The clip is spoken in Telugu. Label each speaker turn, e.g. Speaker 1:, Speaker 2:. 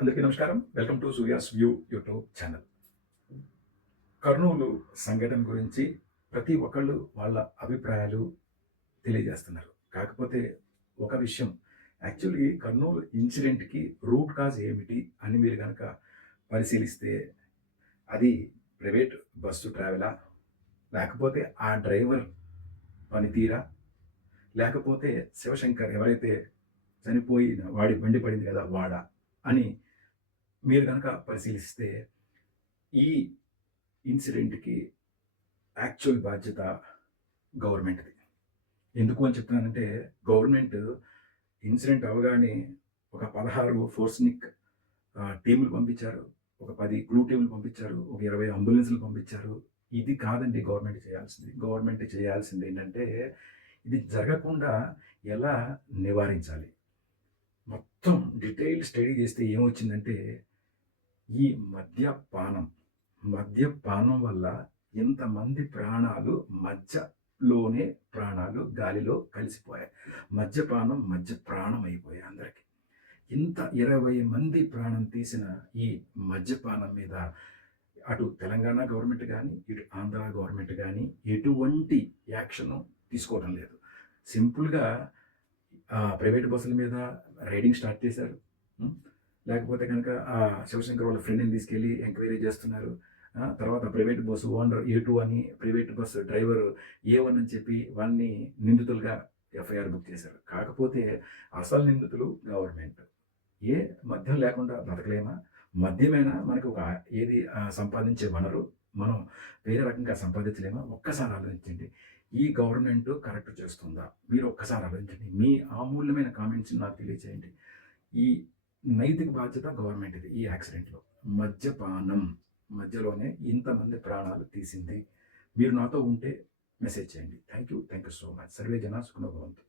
Speaker 1: అందరికీ నమస్కారం. Welcome to Surya's view YouTube channel. Kurnool సంఘటన గురించి ప్రతి ఒక్కళ్ళు వాళ్ళ అభిప్రాయాలు తెలియజేస్తున్నారు. కాకపోతే ఒక విషయం యాక్చువల్లీ కర్నూలు ఇన్సిడెంట్కి రూట్ కాజ్ ఏమిటి అని మీరు కనుక పరిశీలిస్తే అది ప్రైవేట్ బస్సు ట్రావెలా? లేకపోతే ఆ డ్రైవర్ పనితీరా? లేకపోతే శివశంకర్ ఎవరైతే చనిపోయిన వాడి బండి పడింది కదా వాడా? అని మీరు కనుక పరిశీలిస్తే ఈ ఇన్సిడెంట్కి యాక్చువల్ బాధ్యత గవర్నమెంట్ది. ఎందుకు అని చెప్తున్నానంటే గవర్నమెంట్ ఇన్సిడెంట్ అవగానే ఒక పదహారు ఫోర్స్నిక్ టీములు పంపించారు. ఒక పది క్రూ టీములు పంపించారు. ఒక ఇరవై అంబులెన్స్లు పంపించారు. ఇది కాదండి గవర్నమెంట్ చేయాల్సింది. గవర్నమెంట్ చేయాల్సింది ఏంటంటే ఇది జరగకుండా ఎలా నివారించాలి? మొత్తం డీటెయిల్ స్టడీ చేస్తే ఏమొచ్చిందంటే ఈ మద్యపానం. మద్యపానం వల్ల ఇంతమంది ప్రాణాలు మధ్యలోనే ప్రాణాలు గాలిలో కలిసిపోయాయి. మద్యపానం మధ్య ప్రాణం అయిపోయాయి అందరికీ. ఇంత ఇరవై మంది ప్రాణం తీసిన ఈ మద్యపానం మీద అటు తెలంగాణ గవర్నమెంట్ కానీ ఇటు ఆంధ్ర గవర్నమెంట్ కానీ ఎటువంటి యాక్షన్ తీసుకోవడం లేదు. సింపుల్గా ప్రైవేట్ బస్సుల మీద రైడింగ్ స్టార్ట్ చేశారు. లేకపోతే కనుక ఆ శివశంకర్ వాళ్ళ ఫ్రెండ్ని తీసుకెళ్ళి ఎంక్వైరీ చేస్తున్నారు. తర్వాత private bus owner A two అని private bus driver A one అని చెప్పి వాళ్ళని నిందితులుగా ఎఫ్ఐఆర్ బుక్ చేశారు. కాకపోతే అసలు నిందితులు గవర్నమెంట్. ఏ మద్యం లేకుండా బ్రతకలేమా మద్యమైనా? మనకు ఒక ఏది సంపాదించే వనరు? మనం వేరే రకంగా సంపాదించలేమా? ఒక్కసారి ఆలోచించండి. ఈ గవర్నమెంట్ కరెక్ట్ చేస్తుందా? మీరు ఒక్కసారి ఆలోచించండి. మీ అమూల్యమైన కామెంట్స్ నాకు తెలియజేయండి ఈ నైతిక బాధ్యత గవర్నమెంట్ ఇది ఈ యాక్సిడెంట్లో. మద్యపానం. మధ్యలోనే ఇంతమంది ప్రాణాలు తీసింది. మీరు నాతో ఉంటే మెసేజ్ చేయండి. Thank you thank you so much. Survey జన సుఖనభవంతు